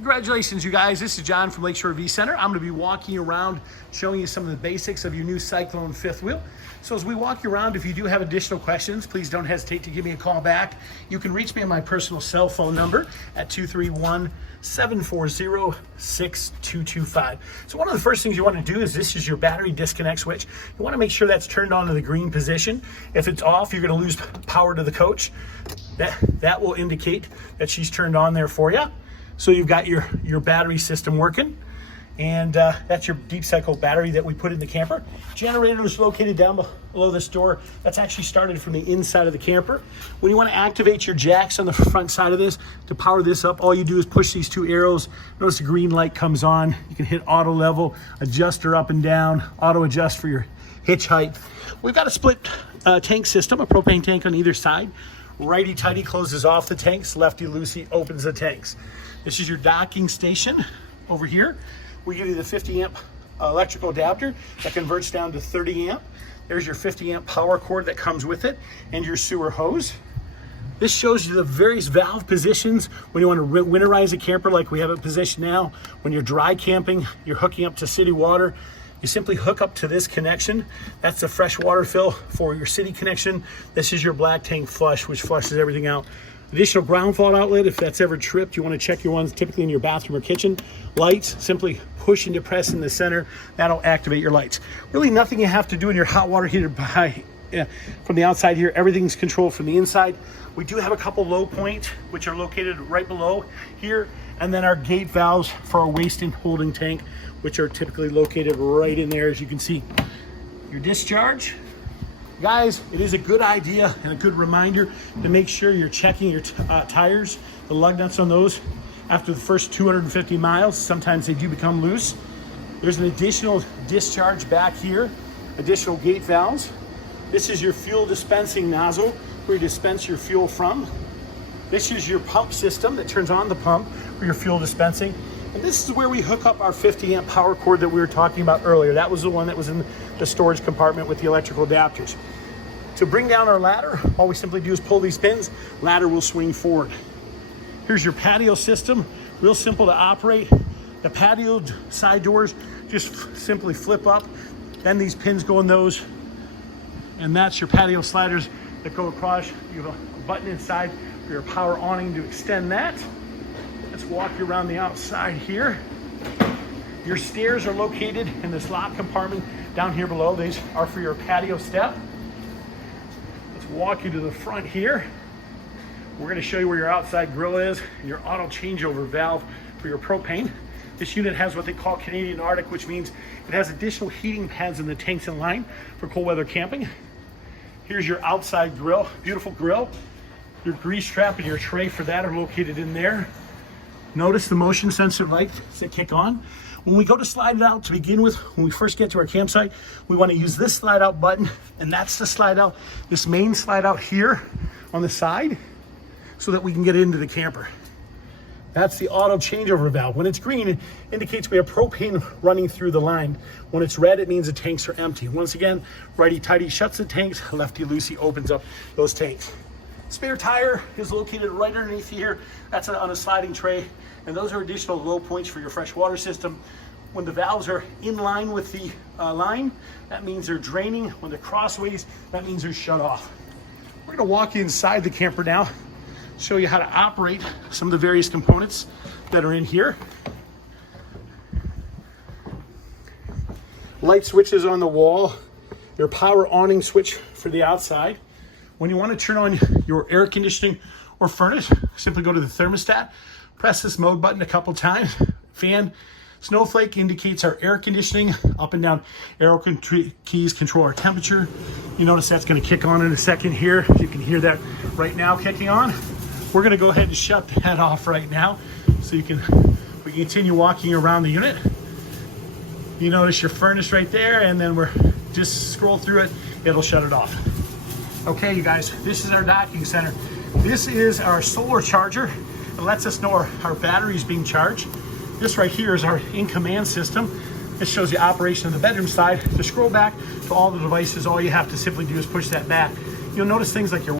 Congratulations, you guys. This is John from Lakeshore V Center. I'm going to be walking around showing you some of the basics of your new Cyclone fifth wheel. So as we walk you around, if you do have additional questions, please don't hesitate to give me a call back. You can reach me on my personal cell phone number at 231-740-6225. So one of the first things you want to do is this is your battery disconnect switch. You want to make sure that's turned on to the green position. If it's off, you're going to lose power to the coach. That will indicate that she's turned on there for you. So you've got your battery system working, and that's your deep cycle battery that we put in the camper. Generator is located down below this door. That's actually started from the inside of the camper. When you want to activate your jacks on the front side of this to power this up, all you do is push these two arrows. Notice the green light comes on. You can hit auto level, adjuster up and down, auto adjust for your hitch height. We've got a split tank system, a propane tank on either side. Righty-tighty closes off the tanks, lefty-loosey opens the tanks. This is your docking station over here. We give you the 50 amp electrical adapter that converts down to 30 amp. There's your 50 amp power cord that comes with it and your sewer hose. This shows you the various valve positions when you want to winterize a camper like we have it positioned now. When you're dry camping, you're hooking up to city water. You simply hook up to this connection. That's the fresh water fill for your city connection. This is your black tank flush, which flushes everything out. Additional ground fault outlet, if that's ever tripped, you want to check your ones typically in your bathroom or kitchen. Lights, simply push and depress in the center. That'll activate your lights. Really nothing you have to do in your hot water heater from the outside here. Everything's controlled from the inside. We do have a couple low points, which are located right below here. And then our gate valves for our waste and holding tank, which are typically located right in there. As you can see, your discharge. Guys, it is a good idea and a good reminder to make sure you're checking your tires, the lug nuts on those after the first 250 miles. Sometimes they do become loose. There's an additional discharge back here, additional gate valves. This is your fuel dispensing nozzle where you dispense your fuel from. This is your pump system that turns on the pump for your fuel dispensing. And this is where we hook up our 50 amp power cord that we were talking about earlier. That was the one that was in the storage compartment with the electrical adapters. To bring down our ladder, all we simply do is pull these pins, ladder will swing forward. Here's your patio system, real simple to operate. The patio side doors just simply flip up, then these pins go in those, and that's your patio sliders that go across. You have a button inside for your power awning to extend that. Let's walk you around the outside here. Your stairs are located in this lock compartment down here below. These are for your patio step. Let's walk you to the front here. We're going to show you where your outside grill is and your auto changeover valve for your propane. This unit has what they call Canadian Arctic, which means it has additional heating pads in the tanks in line for cold weather camping. Here's your outside grill, beautiful grill. Your grease trap and your tray for that are located in there. Notice the motion sensor lights that kick on. When we go to slide it out to begin with, when we first get to our campsite, we want to use this slide out button, and that's the slide out, this main slide out here on the side, so that we can get into the camper. That's the auto changeover valve. When it's green, it indicates we have propane running through the line. When it's red, it means the tanks are empty. Once again, righty-tighty shuts the tanks, lefty-loosey opens up those tanks. Spare tire is located right underneath here. That's on a sliding tray. And those are additional low points for your fresh water system. When the valves are in line with the line, that means they're draining. When they're crossways, that means they're shut off. We're gonna walk inside the camper now, show you how to operate some of the various components that are in here. Light switches on the wall, your power awning switch for the outside. When you want to turn on your air conditioning or furnace, simply go to the thermostat, press this mode button a couple times. Fan, snowflake indicates our air conditioning. Up and down arrow keys control our temperature. You notice that's going to kick on in a second here. You can hear that right now kicking on. We're going to go ahead and shut that off right now so we can continue walking around the unit. You notice your furnace right there, and then we're just scroll through it, it'll shut it off. Okay, you guys, this is our docking center. This is our solar charger. It lets us know our battery is being charged. This right here is our in-command system. This shows the operation of the bedroom side. To scroll back to all the devices, all you have to simply do is push that back. You'll notice things like your